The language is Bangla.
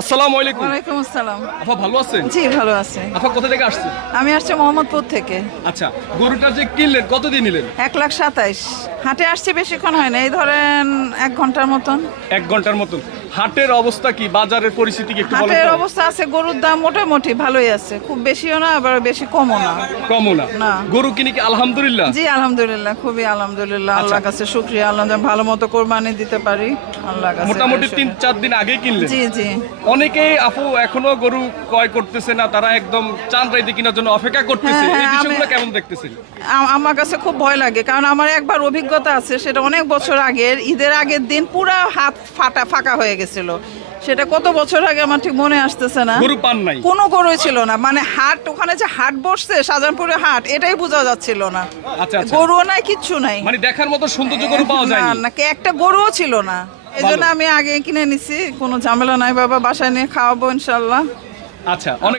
আসসালামু আলাইকুম। ওয়ালাইকুম আসসালাম। আপা ভালো আছেন? জি ভালো আছে। আপা কোথা থেকে আসছেন? আমি আসছি মোহাম্মদপুর থেকে। আচ্ছা গরুটা যে কিনলেন কতদিন নিলেন? এক লাখ সাতাইশ। হাটে আসছি বেশিক্ষণ হয় না এই ধরেন এক ঘণ্টার মতন। এক ঘণ্টার মতন। হাটের অবস্থা কি? বাজারের পরিস্থিতি কি একটু বলেন হাটের অবস্থা আছে গরুর দাম মোটামুটি ভালোই আছে। খুব বেশিও না আবার বেশি কমও না। কমও না। না। গরু কিনে কি আলহামদুলিল্লাহ? জি আলহামদুলিল্লাহ খুবই আলহামদুলিল্লাহ। আল্লাহর কাছে শুক্রিয়া যেন ভালো মতো কোরবানি দিতে পারি। আল্লাহর কাছে মোটামুটি তিন চার দিন আগে কিনলেন? জি জি। অনেকেই আপু এখনও গরু ক্রয় করতেছে না তারা একদম চান রাইতে কেনার জন্য অপেক্ষা করতেছে। হ্যাঁ, এই হ্যাঁ, বিষয়গুলো কেমন দেখতেছেন? আমার কাছে খুব ভয় লাগে কারণ আমার একবার অভিজ্ঞতা আছে সেটা অনেক বছর আগের ঈদের আগের দিন পুরা হাত ফাটা ফাঁকা হয়ে গেছিল সেটা কত বছর আগে আমার ঠিক মনে আসতেছে না। গরু পান নাই। কোনো গরুই ছিল না। মানে হাট ওখানে যে হাট বসছে শাহজাহানপুরে হাট এটাই বোঝা যাচ্ছিল না। আচ্ছা আচ্ছা। গরুও নাই কিচ্ছু নাই। মানে দেখার মতো সৌন্দর্য গরু পাওয়া না না একটা গরুও ছিল না। এই জন্য আমি আগে কিনে নিছি কোনো ঝামেলা নাই বাবা বাসায় নিয়ে খাওয়াবো ইনশাল্লাহ আচ্ছা অনেক